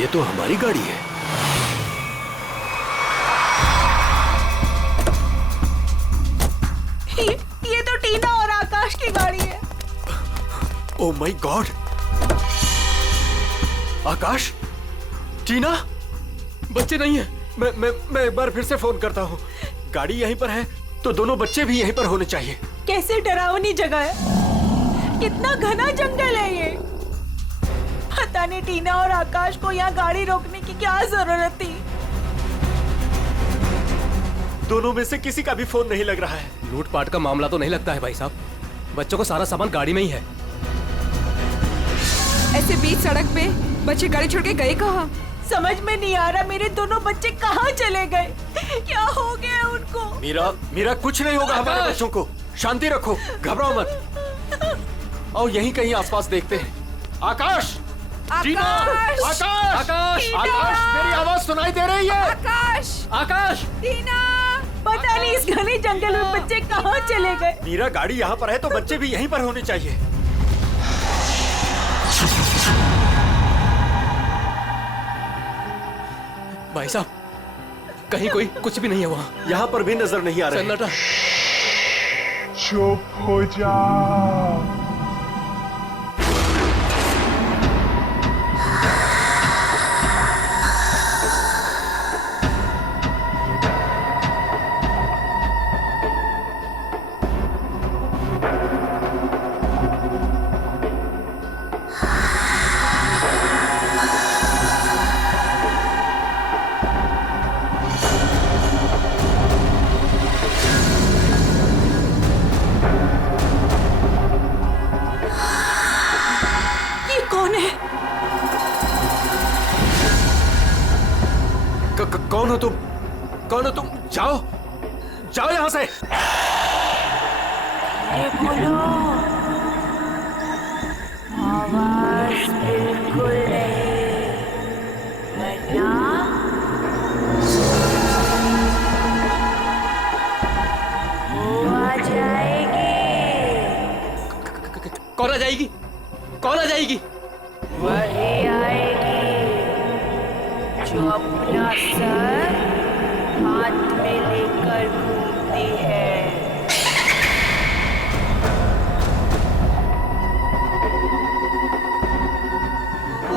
ये तो हमारी गाड़ी है। ये तो टीना और आकाश की गाड़ी है। Oh my God! आकाश, टीना, बच्चे नहीं है। मैं एक बार फिर से फोन करता हूँ। गाड़ी यहीं पर है तो दोनों बच्चे भी यहीं पर होने चाहिए। कैसे डरावनी जगह है, कितना घना जंगल है ये। पता नहीं टीना और आकाश को यहाँ गाड़ी रोकने की क्या जरूरत थी। दोनों में से किसी का भी फोन नहीं लग रहा है। लूटपाट का मामला तो नहीं लगता है भाई साहब। बच्चों को सारा सामान गाड़ी में ही है। ऐसे बीच सड़क पे बच्चे गाड़ी छोड़ के गए कहाँ? समझ में नहीं आ रहा मेरे दोनों बच्चे कहाँ चले गए, क्या हो गया उनको। मीरा कुछ नहीं होगा हमारे बच्चों को। शांति रखो, घबराओ मत। आओ यहीं कहीं आसपास देखते हैं। आकाश, टीना, आकाश, आकाश, आकाश, मेरी आवाज सुनाई दे रही है? आकाश, आकाश, टीना, पता नहीं इस घने जंगल में बच्चे कहाँ चले गए। मीरा, गाड़ी यहाँ पर है तो बच्चे भी यहीं पर होने चाहिए। भाई साहब, कहीं कोई कुछ भी नहीं है वहाँ। यहाँ पर भी नजर नहीं आ रहा है। सन्नाटा। चुप हो जा। कौन हो तुम? कौन हो तुम? जाओ, जाओ यहाँ से। बोलो, आवाज बिल्कुल नहीं, वरना वो आ जाएगी। कौन आ जाएगी? कौन आ जाएगी? वही आएगी जो अपना सर हाथ में लेकर घूमती है। आ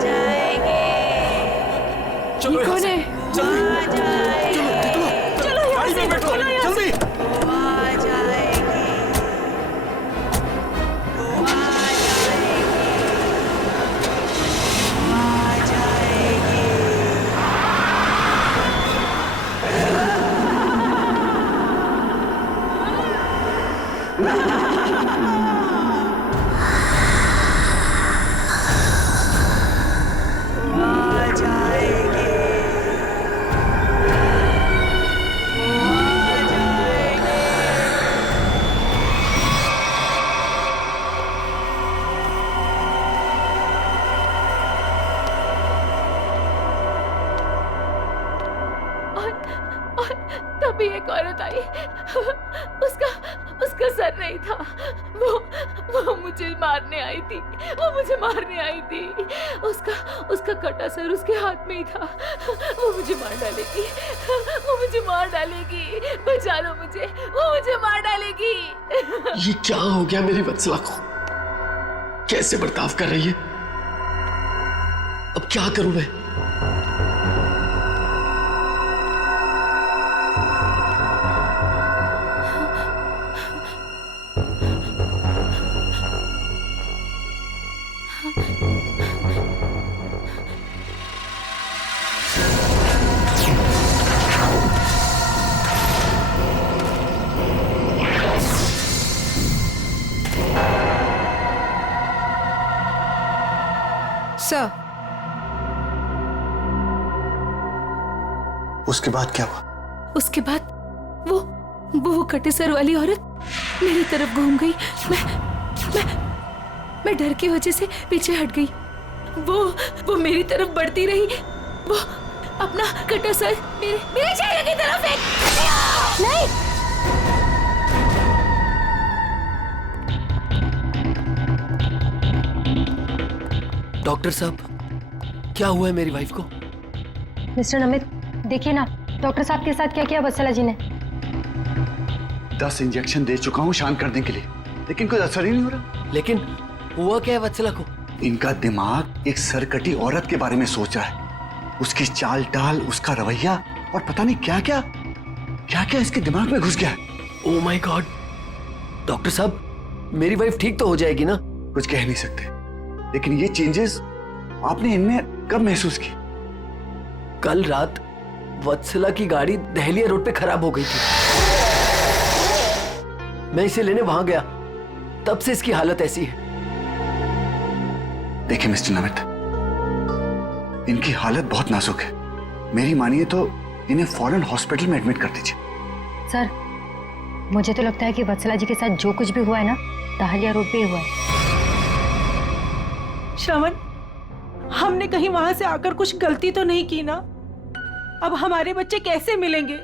जाएगी। चलो कौन है? जल्दी, आ जाएगी। चलो गाड़ी में बैठो, जल्दी। आ जाएगी। आ जाएगी। आ जाएगी। आ जाएगी। और तभी एक औरत आई। उसका सर नहीं था। वो मुझे मारने आई थी। वो मुझे मारने आई थी। उसका कटा सर उसके हाथ में ही था। वो मुझे मार डालेगी। वो मुझे मार डालेगी। बचा लो मुझे। वो मुझे मार डालेगी। ये क्या हो गया मेरी वत्सला को? कैसे बर्ताव कर रही है? अब क्या करूं मैं? सर, उसके बाद क्या हुआ? उसके बाद वो कटे सर वाली औरत मेरी तरफ घूम गई। मैं डर की वजह से पीछे हट गई। वो मेरी तरफ बढ़ती रही। वो अपना कटा सर मेरे चेहरे की तरफ फेंक। नहीं, डॉक्टर साहब, क्या हुआ है मेरी वाइफ को? मिस्टर नमित, देखिए ना डॉक्टर साहब के साथ क्या किया वत्सला जी ने। 10 इंजेक्शन दे चुका हूँ शांत करने के लिए, लेकिन कोई असर ही नहीं हो रहा। लेकिन हुआ क्या है वत्सला को? इनका दिमाग एक सरकटी औरत के बारे में सोच रहा है। उसकी चाल डाल, उसका रवैया और पता नहीं क्या क्या इसके दिमाग में घुस गया है। Oh my God. डॉक्टर साहब, मेरी वाइफ ठीक तो हो जाएगी ना? कुछ कह नहीं सकते, लेकिन ये चेंजेस आपने इनमें कब महसूस की? कल रात वत्सला की गाड़ी दहलिया रोड पे खराब हो गई थी। मैं इसे लेने वहां गया, तब से इसकी हालत ऐसी है। देखिए मिस्टर नमित, इनकी हालत बहुत नाजुक है। मेरी मानिए तो इन्हें फौरन हॉस्पिटल में एडमिट कर दीजिए। सर, मुझे तो लगता है कि वत्सला जी के साथ जो कुछ भी हुआ है ना, दहलिया रोड पे ही हुआ है। श्रवण, हमने कहीं वहां से आकर कुछ गलती तो नहीं की ना? अब हमारे बच्चे कैसे मिलेंगे?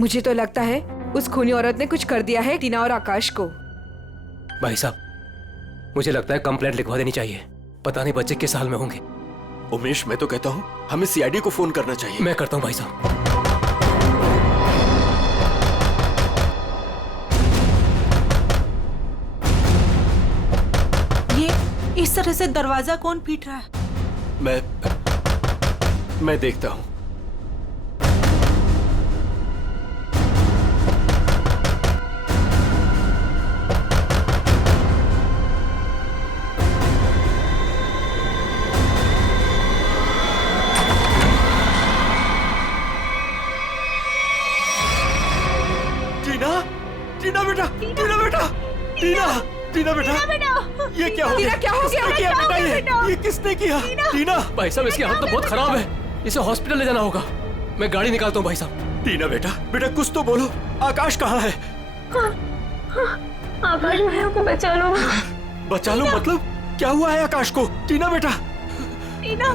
मुझे तो लगता है उस खूनी औरत ने कुछ कर दिया है टीना और आकाश को। भाई साहब, मुझे लगता है कंप्लेंट लिखवा देनी चाहिए। पता नहीं बच्चे किस हाल में होंगे। उमेश, मैं तो कहता हूँ हमें सीआईडी को फोन करना चाहिए। मैं करता हूँ भाई साहब। ये इस तरह से दरवाजा कौन पीट रहा है? मैं देखता हूँ। टीना बेटा, टीना बेटा, टीना बेटा, ये क्या हो गया? क्या हो गया? किसने किया बेटा? ये किसने किया? टीना, भाई साहब, इसकी हालत तो बहुत खराब है। इसे हॉस्पिटल ले जाना होगा। मैं गाड़ी निकालता हूँ भाई साहब। टीना बेटा कुछ तो बोलो। आकाश कहाँ है? आकाश भैया को बचा लो। बचा लो मतलब? क्या हुआ है आकाश को? टीना बेटा, टीना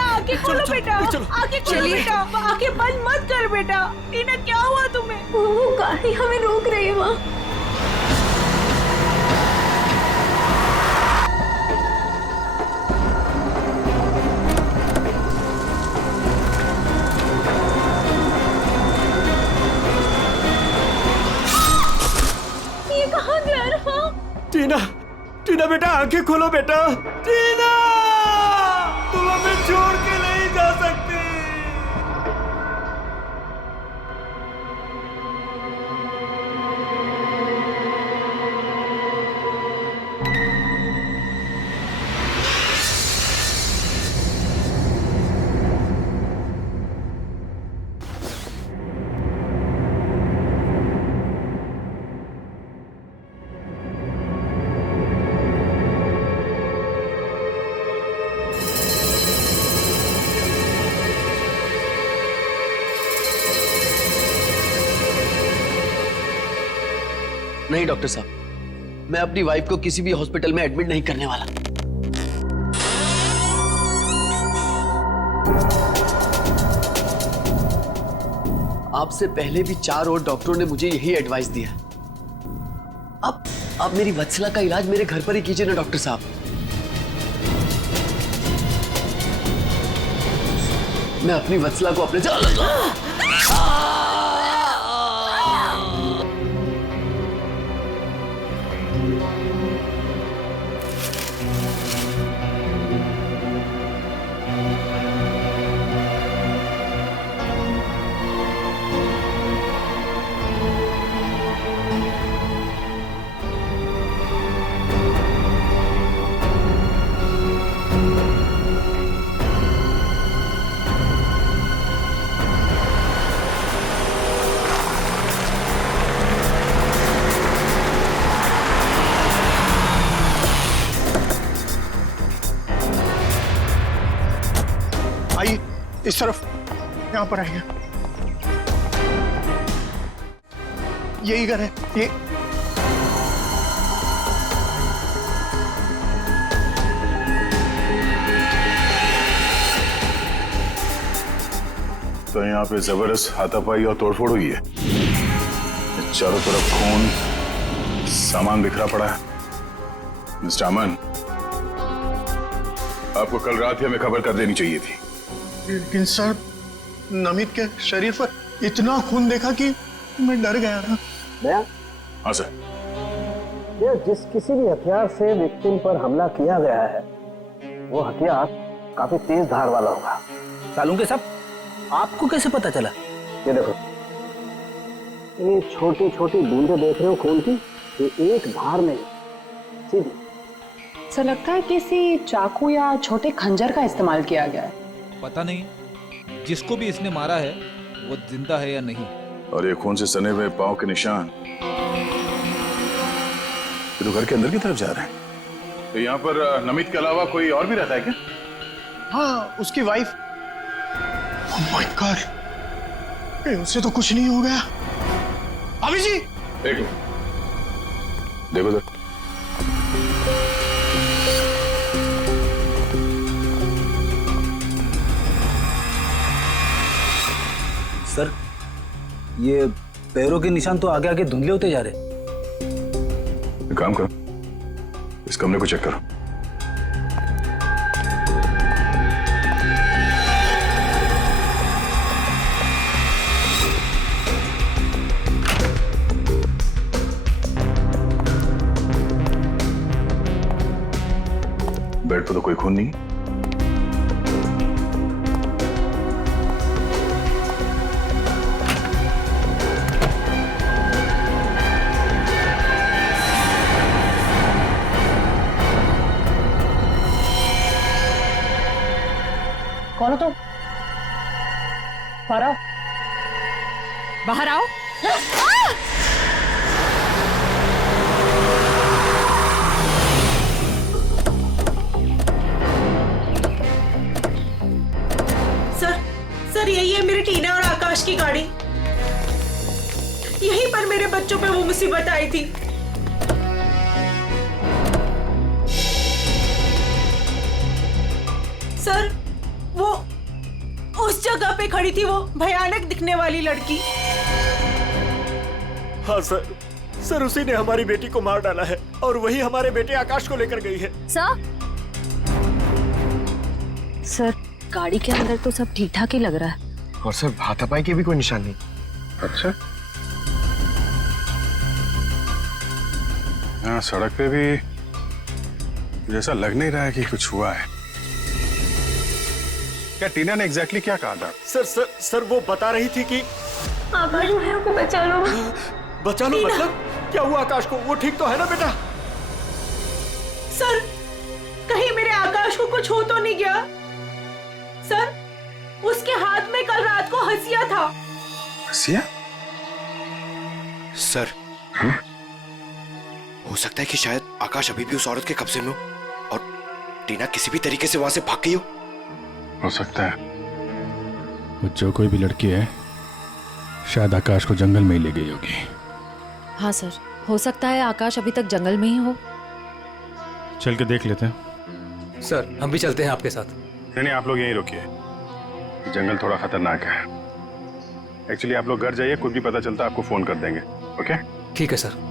आंखें खोलो बेटा, आंखें खोलो बेटा, आंखें बंद मत कर बेटा। टीना, क्या हुआ तुम्हें? वो गाड़ी हमें रोक रही है माँ। ये कहाँ जा रहा? टीना बेटा, आंखें खोलो बेटा। टीना, तुम हमें छोड़ के नहीं जा सकती। नहीं डॉक्टर साहब, मैं अपनी वाइफ को किसी भी हॉस्पिटल में एडमिट नहीं करने वाला। आपसे पहले भी 4 और डॉक्टरों ने मुझे यही एडवाइस दिया। अब मेरी वत्सला का इलाज मेरे घर पर ही कीजिए ना डॉक्टर साहब। मैं अपनी वत्सला को अपने आइए इस तरफ, यहाँ पर आइए। यही घर है ये। तो यहाँ पे जबरदस्त हाथापाई और तोड़फोड़ हुई है। चारों तरफ खून, सामान बिखरा पड़ा है। मिस्टर अमन, आपको कल रात ही हमें खबर कर देनी चाहिए थी। लेकिन सर, नमित के शरीर पर इतना खून देखा कि मैं डर गया था। हाँ सर। ये जिस किसी भी हथियार से विक्टिम पर हमला किया गया है, वो हथियार काफी तेज धार वाला होगा। सालुंके साहब, आपको कैसे पता चला? ये देखो, ये छोटी छोटी बूंदें देख रहे हो खून की, ये एक धार में सीधी। सर लगता है किसी चाकू या छोटे खंजर का इस्तेमाल किया गया है। पता नहीं जिसको भी इसने मारा है वो जिंदा है या नहीं। और ये खून से सने हुए पांव के निशान तो घर के अंदर की तरफ जा रहे हैं। तो यहाँ पर नमित के अलावा कोई और भी रहता है क्या? हाँ, उसकी वाइफ। ओह माय गॉड, कहीं उससे तो कुछ नहीं हो गया। अभी जी देखो देखो सर, सर ये पैरों के निशान तो आगे आगे धुंधले होते जा रहे। एक काम करो, इस कमरे को चेक करो। बेड पर तो कोई खून नहीं। कौन हो तुम? बाहर आओ। बाहर आओ। सर यही है मेरी टीना और आकाश की गाड़ी। यहीं पर मेरे बच्चों पे वो मुसीबत आई थी। सर वो उस जगह पे खड़ी थी, वो भयानक दिखने वाली लड़की। हाँ सर उसी ने हमारी बेटी को मार डाला है और वही हमारे बेटे आकाश को लेकर गई है। सर गाड़ी के अंदर तो सब ठीक ठाक ही लग रहा है। और सर हाथापाई के भी कोई निशान नहीं। अच्छा, हाँ सड़क पे भी जैसा लग नहीं रहा है कि कुछ हुआ है। क्या टीना ने एग्जैक्टली क्या कहा था? सर वो बता रही थी कि आकाश भाई को बचा लो। बचा लो मतलब क्या हुआ आकाश को? वो ठीक तो है ना बेटा? सर कहीं मेरे आकाश को कुछ हो तो नहीं गया? सर उसके हाथ में कल रात को हंसिया था। हंसिया? सर हो सकता है कि शायद आकाश अभी भी उस औरत के कब्जे में हो और टीना किसी भी तरीके से वहां से भाग गई हो सकता है वो जो कोई भी लड़की है शायद आकाश को जंगल में ही ले गई होगी। हाँ सर, हो सकता है आकाश अभी तक जंगल में ही हो। चल के देख लेते हैं। सर हम भी चलते हैं आपके साथ। नहीं, आप लोग यहीं रुकिए, जंगल थोड़ा खतरनाक है। एक्चुअली आप लोग घर जाइए, कुछ भी पता चलता आपको फोन कर देंगे। ओके ठीक है सर।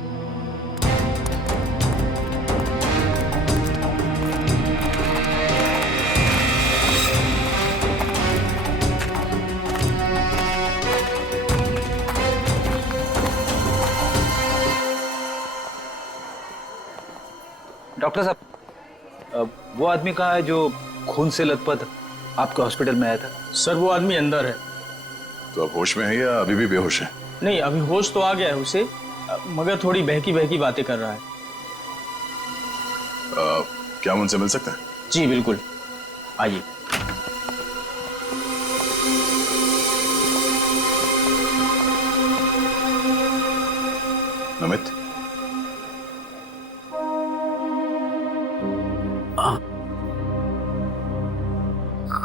डॉक्टर साहब, वो आदमी कहाँ है जो खून से लथपथ आपके हॉस्पिटल में आया था? सर वो आदमी अंदर है। तो अब होश में है या अभी भी बेहोश है? नहीं, अभी होश तो आ गया है उसे, मगर थोड़ी बहकी बहकी बातें कर रहा है। क्या हम उनसे मिल सकते हैं? जी बिल्कुल, आइए। नमित,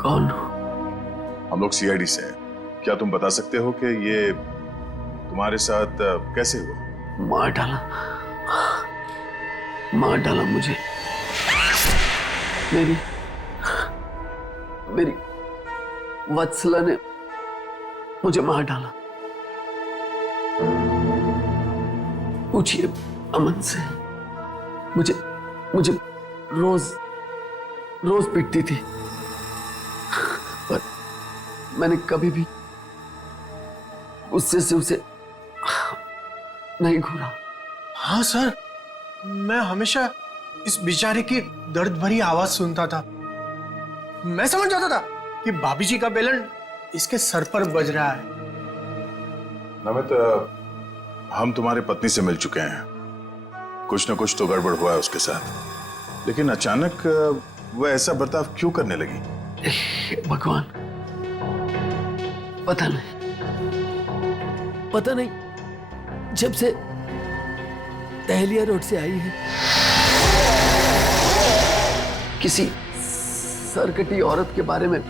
कौन? हम लोग सीआईडी से हैं। क्या तुम बता सकते हो कि ये तुम्हारे साथ कैसे हुआ? मार डाला मुझे। मेरी वत्सला ने मुझे मार डाला। पूछिए अमन से। मुझे रोज पीटती थी, पर मैंने कभी भी गुस्से से उसे नहीं घूरा। हाँ सर, मैं हमेशा इस बेचारे की दर्द भरी आवाज सुनता था। मैं समझ जाता था कि भाभी जी का बेलन इसके सर पर बज रहा है। नमित, हम तुम्हारी पत्नी से मिल चुके हैं। कुछ न कुछ तो गड़बड़ हुआ है उसके साथ, लेकिन अचानक वह ऐसा बर्ताव क्यों करने लगी? भगवान, पता नहीं, जब से दहलिया रोड से आई है किसी सरकटी औरत के बारे में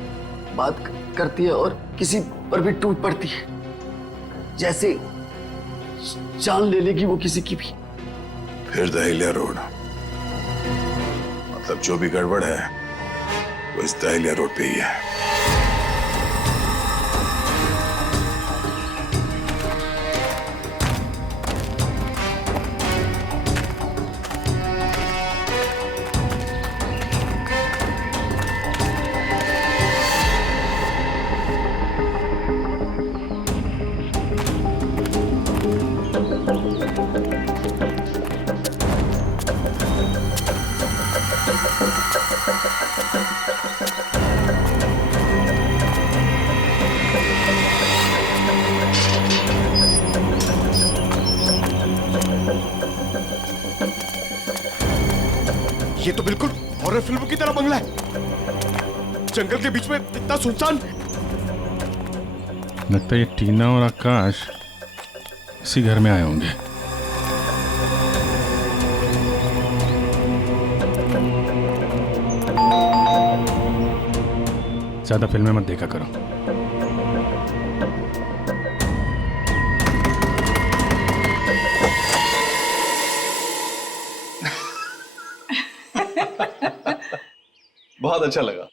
बात करती है और किसी पर भी टूट पड़ती है, जैसे जान ले लेगी वो किसी की भी। फिर दहलिया रोड, मतलब जो भी गड़बड़ है वो इस दहलिया रोड पे ही है। ये तो बिल्कुल हॉरर फिल्म की तरह बंगला है, जंगल के बीच में इतना सुनसान। लगता है ये टीना और आकाश इसी घर में आए होंगे। ज्यादा फिल्में मत देखा करो। बहुत अच्छा लगा।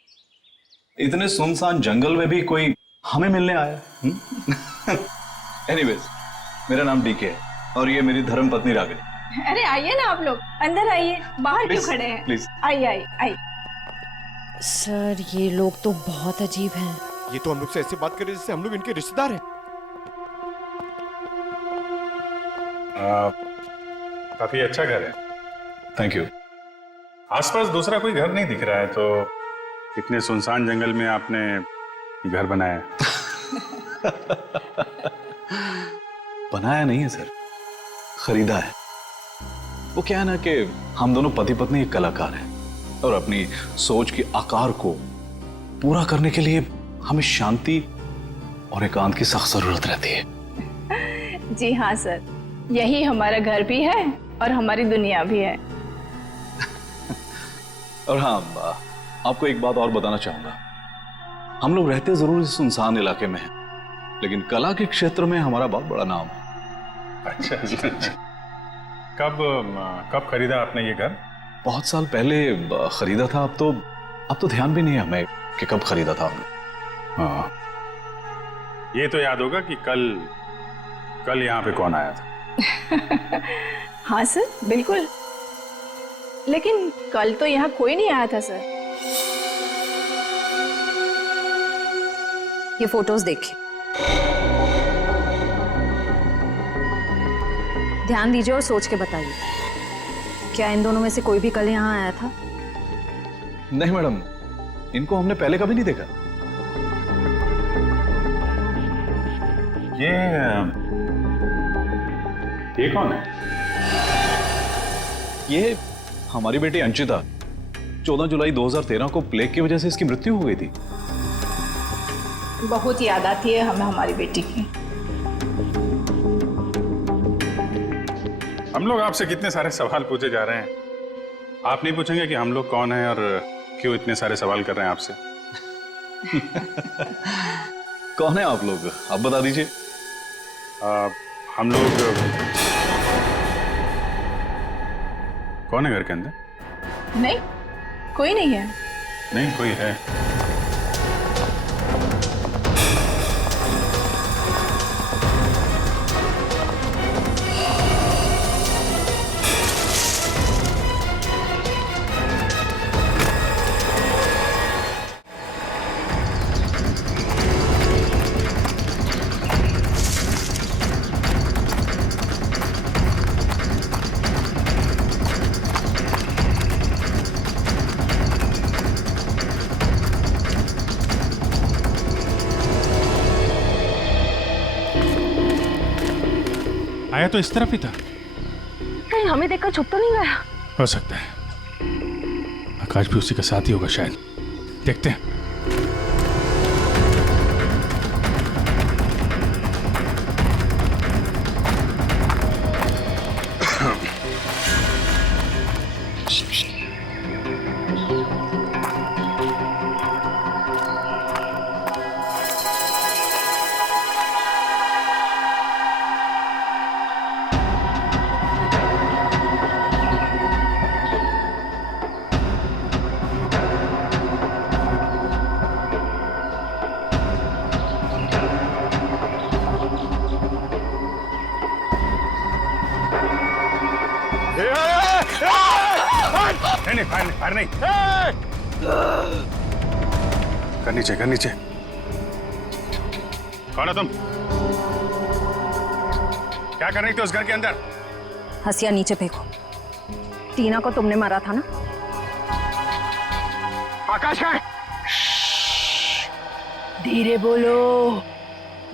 इतने सुनसान जंगल में भी कोई हमें मिलने आया। एनीवेज, मेरा नाम डीके है और ये मेरी धर्म पत्नी रागिनी। अरे आइए ना आप लोग, अंदर आइए, बाहर क्यों खड़े हैं? प्लीज आइए आइए आइए। सर, ये लोग तो बहुत अजीब हैं। ये तो हम लोग से ऐसे बात कर रहे जैसे हम लोग इनके रिश्तेदार हैं। काफी अच्छा घर है। Thank you. आसपास दूसरा कोई घर नहीं दिख रहा है, तो इतने सुनसान जंगल में आपने ये घर बनाया है? बनाया नहीं है सर, खरीदा है। वो क्या है ना कि हम दोनों पति पत्नी एक कलाकार हैं और अपनी सोच के आकार को पूरा करने के लिए हमें शांति और एकांत की सख्त जरूरत रहती है। जी हाँ सर, यही हमारा घर भी है और हमारी दुनिया भी है। और हाँ, आपको एक बात और बताना चाहूंगा। हम लोग रहते जरूर इस सुनसान इलाके में हैं, लेकिन कला के क्षेत्र में हमारा बहुत बड़ा नाम है। अच्छा। कब खरीदा आपने ये घर? बहुत साल पहले खरीदा था। अब तो ध्यान भी नहीं है हमें कि कब खरीदा था हमने। हाँ, ये तो याद होगा कि कल यहाँ पे कौन आया था। हाँ सर, बिल्कुल। लेकिन कल तो यहाँ कोई नहीं आया था सर। ये फोटोज देखिए, ध्यान दीजिए और सोच के बताइए, क्या इन दोनों में से कोई भी कल यहाँ आया था? नहीं मैडम, इनको हमने पहले कभी नहीं देखा। ये कौन है? ये हमारी बेटी अंशिता। 14 जुलाई 2013 को प्लेग की वजह से इसकी मृत्यु हो गई थी। बहुत याद आती है हमें हमारी बेटी की। हम लोग आपसे कितने सारे सवाल पूछे जा रहे हैं, आप नहीं पूछेंगे कि हम लोग कौन हैं और क्यों इतने सारे सवाल कर रहे हैं आपसे? कौन है आप लोग, आप बता दीजिए। हम लोग कौन है घर के अंदर? नहीं, कोई नहीं है। नहीं कोई है। आया तो इस तरफ ही था। कहीं हमें देखकर छुप तो नहीं गया? हो सकता है आकाश भी उसी का साथ ही होगा शायद। देखते हैं। नहीं फायर नहीं। कर नीचे कर नीचे। कौन हो तुम? क्या कर रही थी उस घर के अंदर? हसिया नीचे फेंको। टीना को तुमने मारा था ना? आकाश का धीरे बोलो,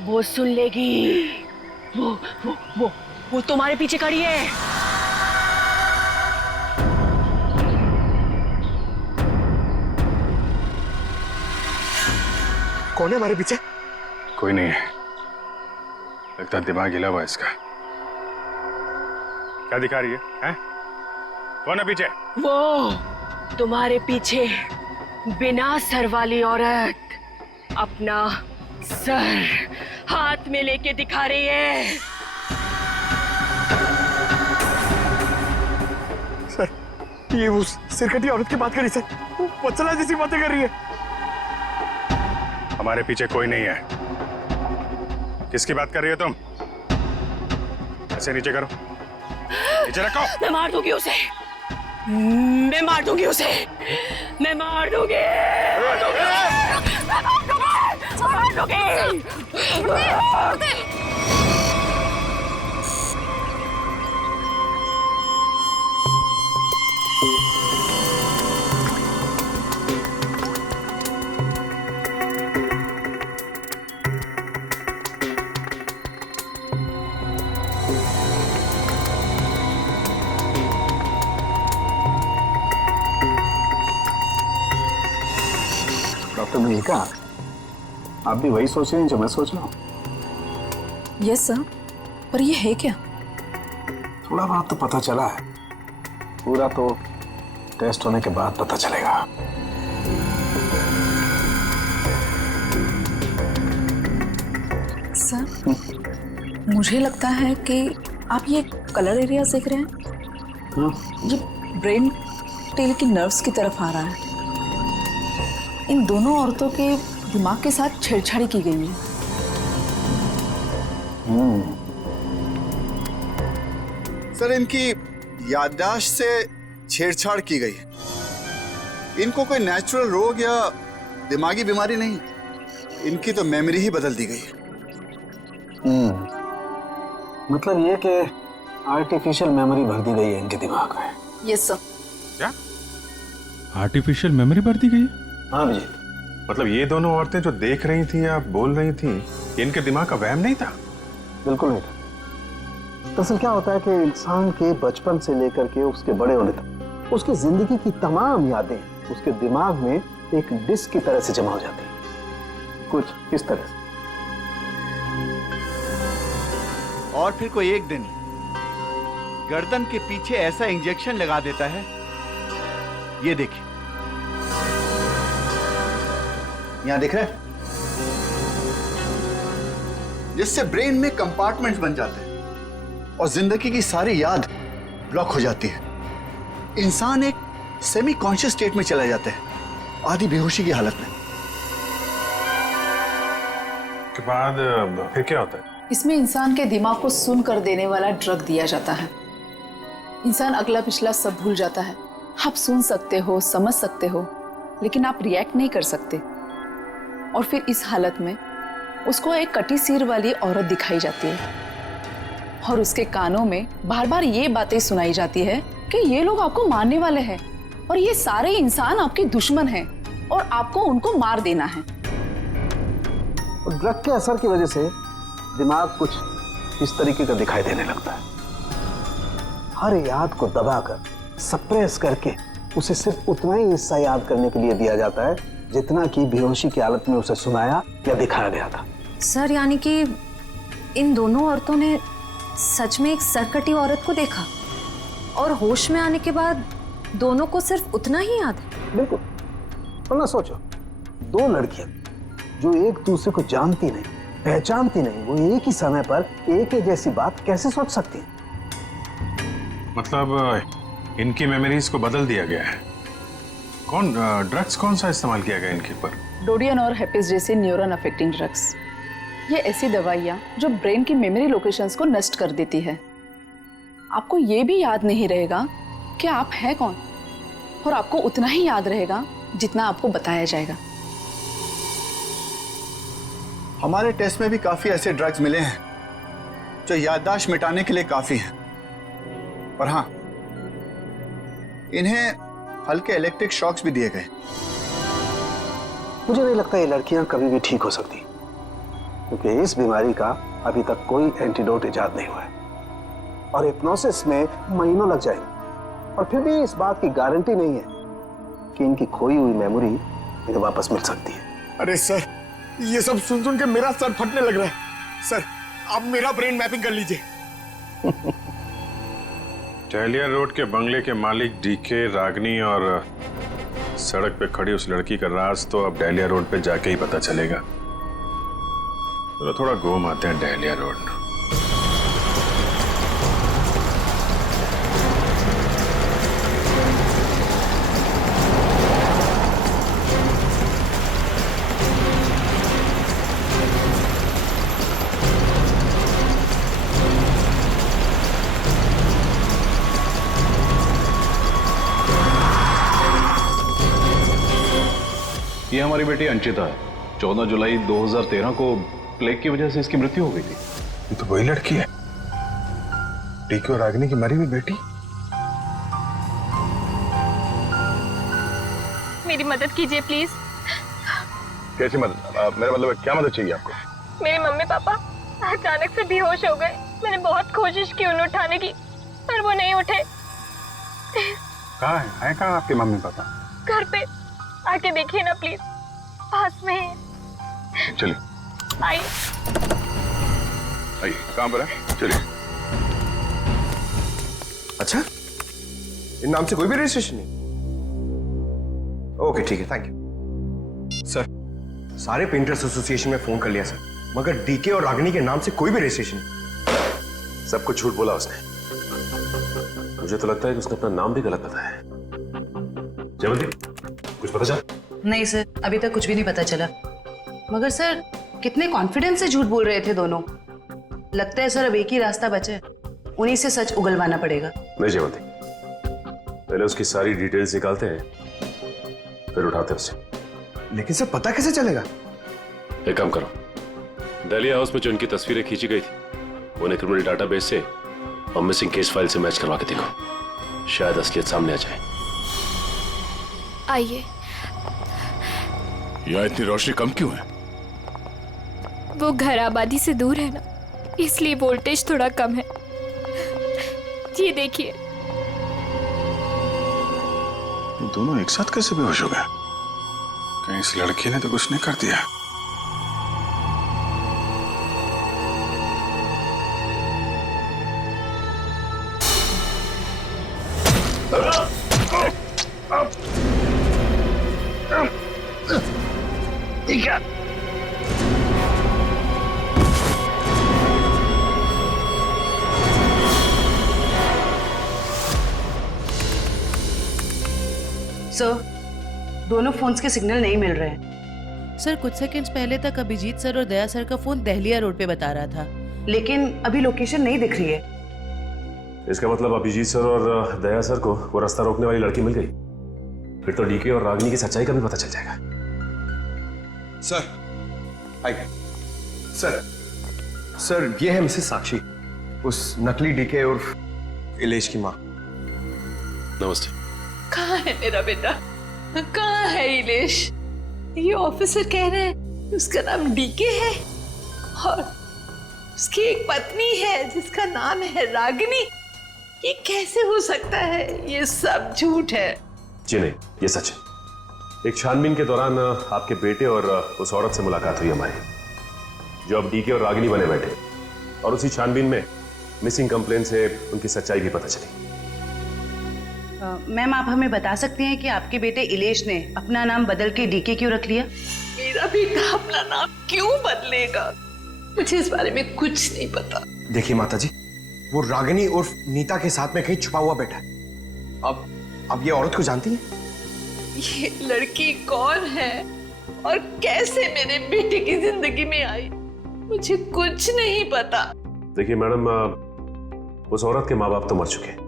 वो सुन लेगी। वो तुम्हारे पीछे खड़ी है। कौन है हमारे पीछे? कोई नहीं है, लगता दिमाग हिला हुआ इसका। क्या दिखा रही है? कौन है पीछे? वो तुम्हारे पीछे बिना सर वाली औरत अपना सर हाथ में लेके दिखा रही है। सर, ये उस सिरकटी औरत की बात कर रही सर, वत्सला जैसी बातें कर रही है। हमारे पीछे कोई नहीं है। किसकी बात कर रही हो तुम? ऐसे नीचे करो, नीचे रखो। मैं मार दूंगी उसे, मैं मार दूंगी उसे, मैं मार दूंगी। डॉक्टर मल्लिका, आप भी वही सोच रहे हैं जो मैं सोच रहा हूँ? यस सर, पर ये है क्या? थोड़ा बहुत तो पता चला है, पूरा तो टेस्ट होने के बाद पता चलेगा। सर, मुझे लगता है कि आप ये कलर एरिया देख रहे हैं। ये ब्रेन टेल की नर्व्स की तरफ आ रहा है। इन दोनों औरतों के दिमाग के साथ छेड़छाड़ी की गई है। सर, इनकी याददाश्त से छेड़छाड़ की गई। इनको कोई नेचुरल रोग या दिमागी बीमारी नहीं, इनकी तो मेमोरी ही बदल दी गई है। मतलब ये कि आर्टिफिशियल मेमोरी भर दी गई है इनके दिमाग में। Yes sir. क्या आर्टिफिशियल मेमोरी भर दी गई है? हाँ जी। मतलब ये दोनों औरतें जो देख रही थी या बोल रही थी, इनके दिमाग का वहम नहीं था? बिल्कुल नहीं था। दरअसल क्या होता है कि इंसान के बचपन से लेकर के उसके बड़े होने तक उसकी जिंदगी की तमाम यादें उसके दिमाग में एक डिस्क की तरह से जमा हो जाती हैं, कुछ इस तरह से। और फिर कोई एक दिन गर्दन के पीछे ऐसा इंजेक्शन लगा देता है, ये देखिए, यहां दिख रहा है, जिससे ब्रेन में कंपार्टमेंट्स बन जाते हैं और जिंदगी की सारी याद ब्लॉक हो जाती है। इंसान एक सेमी कॉन्शियस स्टेट में चला जाता है, आधी बेहोशी की हालत में। के बाद फिर क्या होता है? इसमें इंसान के दिमाग को सुन कर देने वाला ड्रग दिया जाता है। इंसान अगला पिछला सब भूल जाता है। आप सुन सकते हो, समझ सकते हो, लेकिन आप रिएक्ट नहीं कर सकते। और फिर इस हालत में उसको एक कटी सिर वाली औरत दिखाई जाती है और उसके कानों में बार बार ये बातें सुनाई जाती है कि ये लोग आपको मारने वाले हैं और ये सारे इंसान आपके दुश्मन हैं और आपको उनको मार देना है। और ड्रग के असर की वजह से दिमाग कुछ इस तरीके का दिखाई देने लगता है। हर याद को दबाकर, सप्रेस करके उसे सिर्फ उतना ही हिस्सा याद करने के लिए दिया जाता है जितना कि बेहोशी की हालत में उसे सुनाया या दिखाया गया था। सर यानी कि इन दोनों औरतों ने सच में एक सरकटी औरत को देखा और होश में आने के बाद दोनों को सिर्फ उतना ही याद है। बिल्कुल। वरना सोचो, दो लड़कियां जो एक दूसरे को जानती नहीं, पहचानती नहीं, वो एक ही समय पर एक ही जैसी बात कैसे सोच सकती हैं? मतलब इनकी मेमोरीज को बदल दिया गया है। ड्रग्स कौन सा इस्तेमाल किया गया इनके ऊपर? डोडियन और हेपिस जैसे न्यूरॉन अफेक्टिंग ड्रग्स। ये ऐसी दवाइयाँ जो ब्रेन की मेमोरी लोकेशंस को नष्ट कर देती है। आपको ये भी याद नहीं रहेगा कि आप हैं कौन, और आपको उतना ही याद रहेगा जितना आपको बताया जाएगा। हमारे टेस्ट में भी काफी ऐसे ड्रग्स मिले हैं जो याददाश्त मिटाने के लिए काफी हैं, और हाँ, इन्हें हल्के इलेक्ट्रिक शॉक्स भी दिए गए। मुझे नहीं लगता ये लड़कियां कभी भी ठीक हो सकती, क्योंकि इस बीमारी का अभी तक कोई एंटीडोट इजाद नहीं हुआ है और हिप्नोसिस में महीनों लग जाएंगे, और फिर भी इस बात की गारंटी नहीं है कि इनकी खोई हुई मेमोरी इन्हें वापस मिल सकती है। अरे सर, ये सब सुन के मेरा सर फटने लग रहा है। सर, आप मेरा ब्रेन मैपिंग कर लीजिए। डहलिया रोड के बंगले के मालिक डीके, रागनी और सड़क पे खड़ी उस लड़की का राज तो अब डहलिया रोड पे जाके ही पता चलेगा। तो थोड़ा घूम आते हैं डहलिया रोड। ये हमारी बेटी अंचिता है। 14 जुलाई 2013 को प्लेग की वजह से इसकी मृत्यु हो गई थी। ये तो वही लड़की है, डीके और रागिनी की मरी हुई बेटी। मेरी मदद कीजिए प्लीज। कैसी मदद? मेरा मतलब क्या मदद चाहिए आपको? मेरे मम्मी पापा अचानक से बेहोश हो गए। मैंने बहुत कोशिश की उन्हें उठाने की, पर वो नहीं उठे। कहाँ है कहाँ आपके मम्मी पापा? घर पे आके देखिए ना प्लीज, पास में है। चलिए आइए आइए, कहाँ पर है? चलिए। अच्छा, इन नाम से कोई भी रजिस्ट्रेशन नहीं? ओके ठीक है, थैंक यू सर। सारे पेंटर्स एसोसिएशन में फोन कर लिया सर, मगर डीके और रागिनी के नाम से कोई भी रजिस्ट्रेशन नहीं। सब कुछ झूठ बोला उसने। मुझे तो लगता है कि उसने अपना नाम भी गलत बताया है। जयवंती, कुछ पता चला? नहीं सर, अभी तक कुछ भी नहीं पता चला। मगर सर, कितने कॉन्फिडेंस से झूठ बोल रहे थे दोनों। लगता है सर अब एक ही रास्ता बचा है, उन्हीं से सच उगलवाना पड़ेगा। नहीं जयवंती, पहले उसकी सारी डिटेल्स निकालते हैं, फिर उठाते हैं उसे। लेकिन सर पता कैसे चलेगा? एक काम करो, डहलिया हाउस में जो उनकी तस्वीरें खींची गई थी उन्हें क्रिमिनल डाटाबेस से और मिसिंग केस फाइल से मैच करवा के देखो, शायद असलियत सामने आ जाए। आइए। यहाँ इतनी रोशनी कम क्यों है? वो घर आबादी से दूर है ना, इसलिए वोल्टेज थोड़ा कम है। ये देखिए। दोनों एक साथ कैसे बेहोश हो गए? कहीं इस लड़की ने तो कुछ नहीं कर दिया? सर, दोनों फोन्स के सिग्नल नहीं मिल रहे हैं। सर, कुछ सेकंड्स पहले तक अभिजीत सर और दया सर का फोन दहलिया रोड पे बता रहा था, लेकिन अभी लोकेशन नहीं दिख रही है। इसका मतलब अभिजीत सर और दया सर को वो रास्ता रोकने वाली लड़की मिल गई। फिर तो डीके और रागिनी की सच्चाई का भी पता चल जाएगा। सर आइए। सर ये है मिसेस साक्षी, उस नकली डीके और इलेश की माँ। नमस्ते। कहाँ है मेरा बेटा? कहाँ है इलेश? ये ऑफिसर कह रहे हैं उसका नाम डीके है, उसकी एक पत्नी है जिसका नाम है रागिनी। ये कैसे हो सकता है? ये सब झूठ है। जी नहीं, ये सच है। एक छानबीन के दौरान आपके बेटे और उस औरत से मुलाकात हुई हमारी, जो अब डीके और रागिनी बने बैठे, और उसी छानबीन में मिसिंग कंप्लेन से उनकी सच्चाई भी पता चली। मैम, आप हमें बता सकते हैं कि आपके बेटे इलेश ने अपना नाम बदल के डीके क्यों रख लिया? मेरा बेटा अपना नाम क्यों बदलेगा? मुझे इस बारे में कुछ नहीं पता। देखिए माता जी, वो रागिनी उर्फ नीता के साथ में कहीं छुपा हुआ बैठा है। अब ये औरत को जानती है? ये लड़की कौन है और कैसे मेरे बेटे की जिंदगी में आई, मुझे कुछ नहीं पता। देखिए मैडम, उस औरत के माँ बाप तो मर चुके हैं।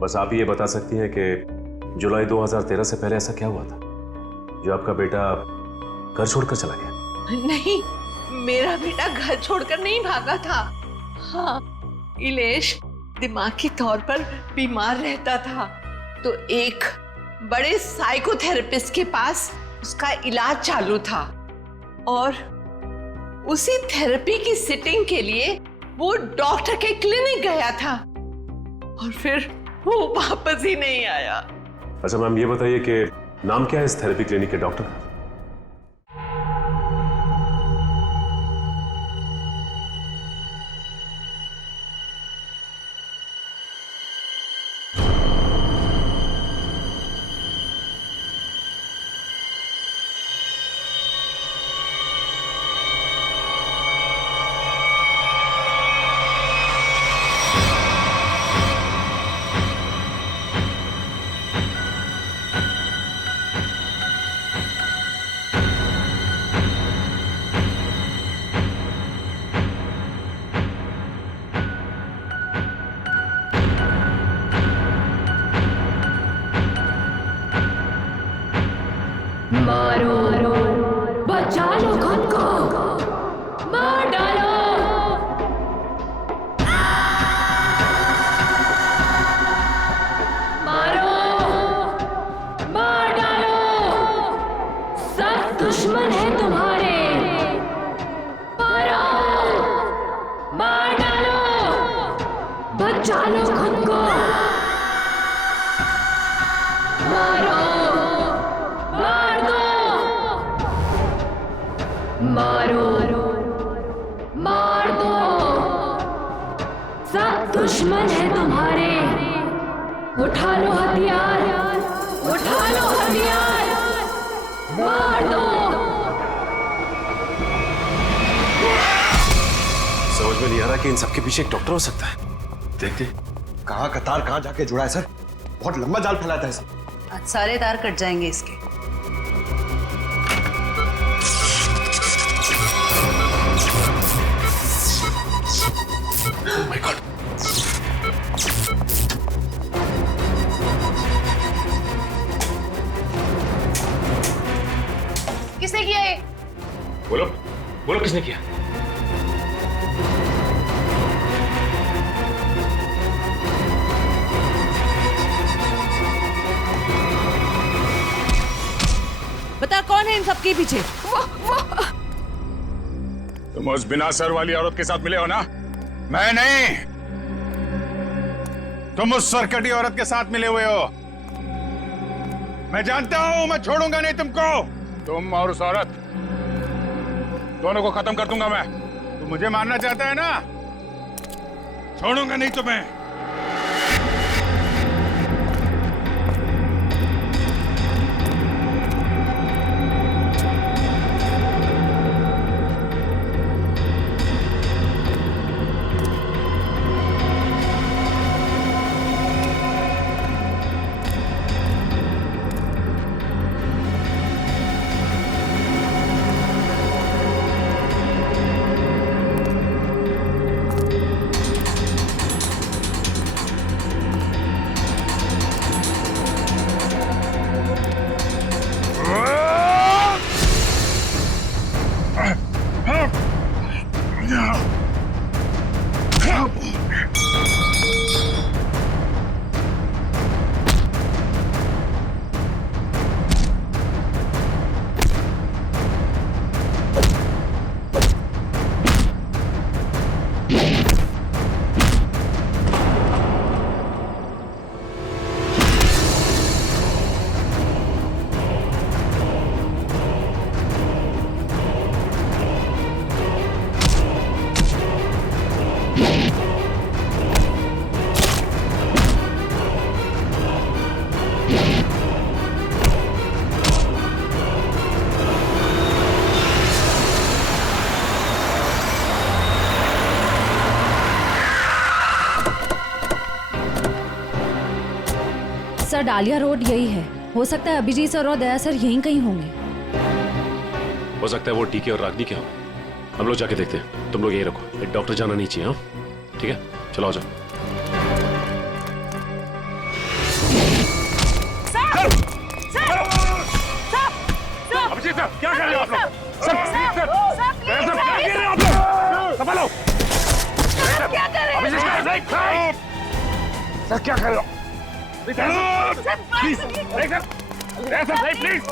बस आप ये बता सकती हैं कि जुलाई 2013 से पहले ऐसा क्या हुआ था जो आपका बेटा घर छोड़कर चला गया? नहीं, मेरा बेटा घर छोड़कर नहीं भागा था। हाँ, इलेश दिमागी तौर पर बीमार रहता था, तो एक बड़े साइकोथेरेपिस्ट के पास उसका इलाज चालू था, और उसी थेरेपी की सिटिंग के लिए वो डॉक्टर के क्लिनिक गया था, और फिर वो वापस ही नहीं आया। अच्छा मैम, ये बताइए कि नाम क्या है इस थेरेपी क्लिनिक के डॉक्टर का? मारो, बचा लो खुद को, मार डालो। मारो, मार डालो, सब दुश्मन है तुम्हारे। मारो, मार डालो, बचा लो खुद को। मारो, मारो, मार दो, सब दुश्मन है तुम्हारे। उठा लो हथियार, उठा लो हथियार, मार दो। समझ में नहीं आ रहा कि इन सबके पीछे एक डॉक्टर हो सकता है। देखते कहाँ का तार कहाँ जाके जुड़ा है सर। बहुत लंबा जाल फैलाता है सर। आज सारे तार कट जाएंगे इसके। Oh my God. किसने किया ये? बोलो, बोलो किसने किया? बता कौन है इन सबके पीछे? तुम उस बिना सर वाली औरत के साथ मिले हो ना? मैं नहीं, तुम उस सरकटी औरत के साथ मिले हुए हो। मैं जानता हूं, मैं छोड़ूंगा नहीं तुमको। तुम और उस औरत दोनों को खत्म कर दूंगा मैं। तुम मुझे मारना चाहता है ना? छोड़ूंगा नहीं तुम्हें। डालिया रोड यही है। हो सकता है अभिजीत सर और दया सर यहीं कहीं होंगे। हो सकता है वो डीके और रागनी के हों। हम लोग जाके देखते हैं, तुम लोग यहीं रखो, एक डॉक्टर जाना नहीं चाहिए। हाँ ठीक है, चलो आ जाओ। अभिजीत सर, क्या कर रहे हो आप लोग? सर, क्या कर रहे हो आप लोग? संभालो। क्या कर रहे हो? अभिजीत सर, सर क्या कर रहे हो? Please, please.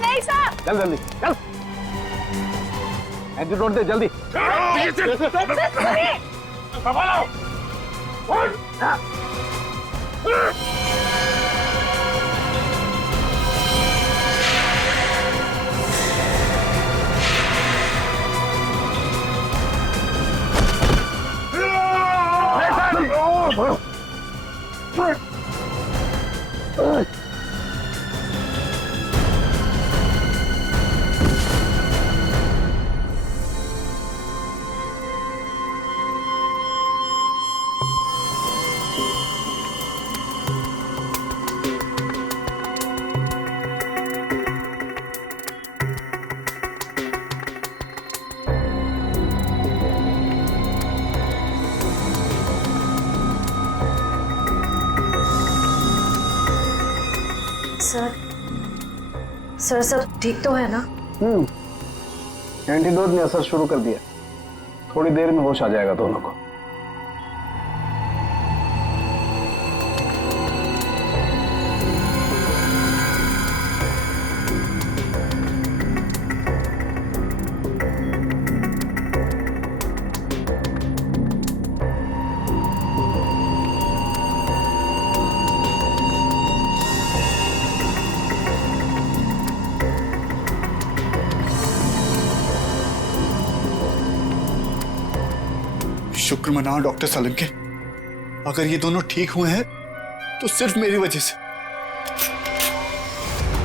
नहीं सर। चल जल्दी, चल। एग्जिट दे जल्दी। संभालो। सर सब ठीक तो है ना? एंटीडोट ने असर शुरू कर दिया, थोड़ी देर में होश आ जाएगा दोनों को। शुक्र मनाओ डॉक्टर सालुंके, अगर ये दोनों ठीक हुए हैं तो सिर्फ मेरी वजह से।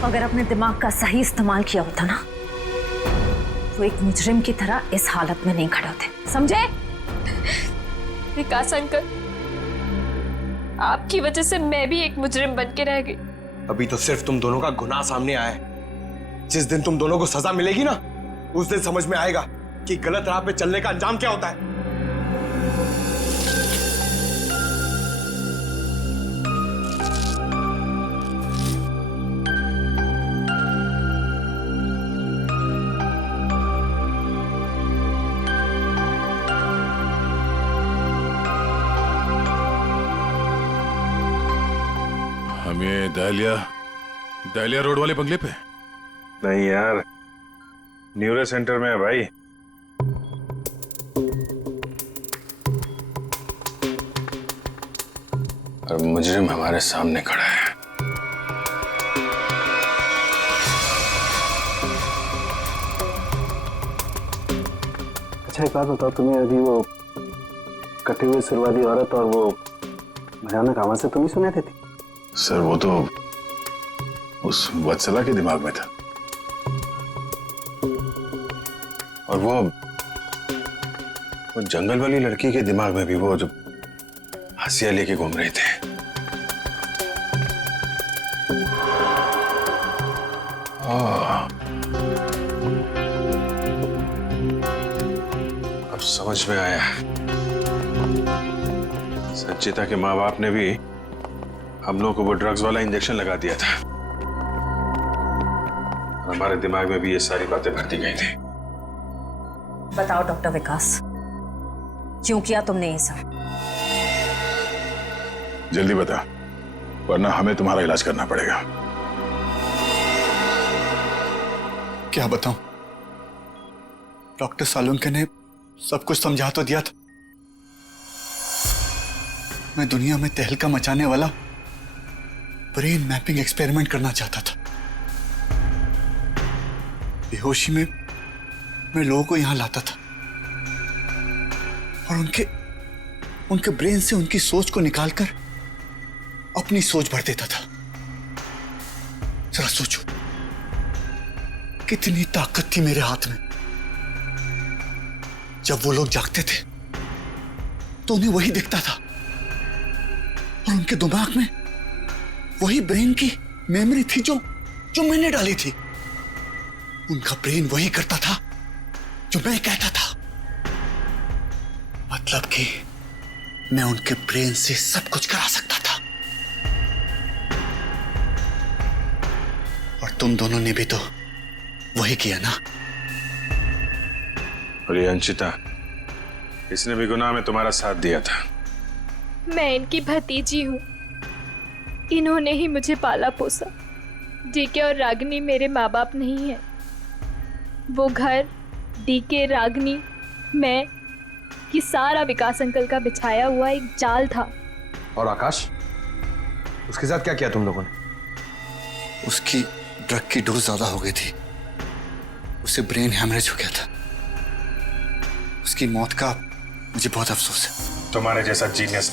अगर अपने दिमाग का सही इस्तेमाल किया होता ना तो एक मुजरिम की तरह इस हालत में नहीं खड़े होते, समझे? विकास अंकल, आपकी वजह से मैं भी एक मुजरिम बन के रह गई। अभी तो सिर्फ तुम दोनों का गुनाह सामने आया है। जिस दिन तुम दोनों को सजा मिलेगी ना, उस दिन समझ में आएगा कि गलत राह पे चलने का अंजाम क्या होता है। हम ये दहलिया रोड वाले बंगले पे? नहीं यार, न्यूरो सेंटर में है भाई। और मुजरिम हमारे सामने खड़ा है। अच्छा एक बात बताओ, तुम्हें अभी वो कटे हुए सिरवादी औरत और वो भयानक आवाज से तुम ही सुने थे? सर वो तो उस वत्सला के दिमाग में था, और वो जंगल वाली लड़की के दिमाग में भी, वो जो हंसिया लेके घूम रहे थे। अब समझ में आया, संचिता के माँ बाप ने भी हम लोगों को वो ड्रग्स वाला इंजेक्शन लगा दिया था। हमारे दिमाग में भी ये सारी बातें भरती गई थी। बताओ डॉक्टर विकास, क्यों किया तुमने ये सब? जल्दी बता, वरना हमें तुम्हारा इलाज करना पड़ेगा। क्या बताऊं, डॉक्टर सालुंके ने सब कुछ समझा तो दिया था। मैं दुनिया में तहलका मचाने वाला ब्रेन मैपिंग एक्सपेरिमेंट करना चाहता था। बेहोशी में मैं लोगों को यहां लाता था और उनके ब्रेन से उनकी सोच को निकालकर अपनी सोच भर देता था। जरा सोचो, कितनी ताकत थी मेरे हाथ में। जब वो लोग जागते थे तो उन्हें वही दिखता था, और उनके दिमाग में वही ब्रेन की मेमोरी थी जो जो मैंने डाली थी। उनका ब्रेन वही करता था जो मैं कहता था। मतलब कि मैं उनके ब्रेन से सब कुछ करा सकता था। और तुम दोनों ने भी तो वही किया ना। और ये अंशिता, इसने भी गुनाह में तुम्हारा साथ दिया था। मैं इनकी भतीजी हूँ। इन्होंने ही मुझे पाला पोसा। डीके और रागिनी मेरे माँ बाप नहीं है। वो घर, डीके, रागिनी, मैं, ये सारा विकास अंकल का बिछाया हुआ एक जाल था। और आकाश, उसके साथ क्या किया तुम लोगों ने? उसकी ड्रग की डोज ज्यादा हो गई थी। उसे ब्रेन हैमरेज हो गया था। उसकी मौत का मुझे बहुत अफसोस है। तुम्हारे जैसा जीनियस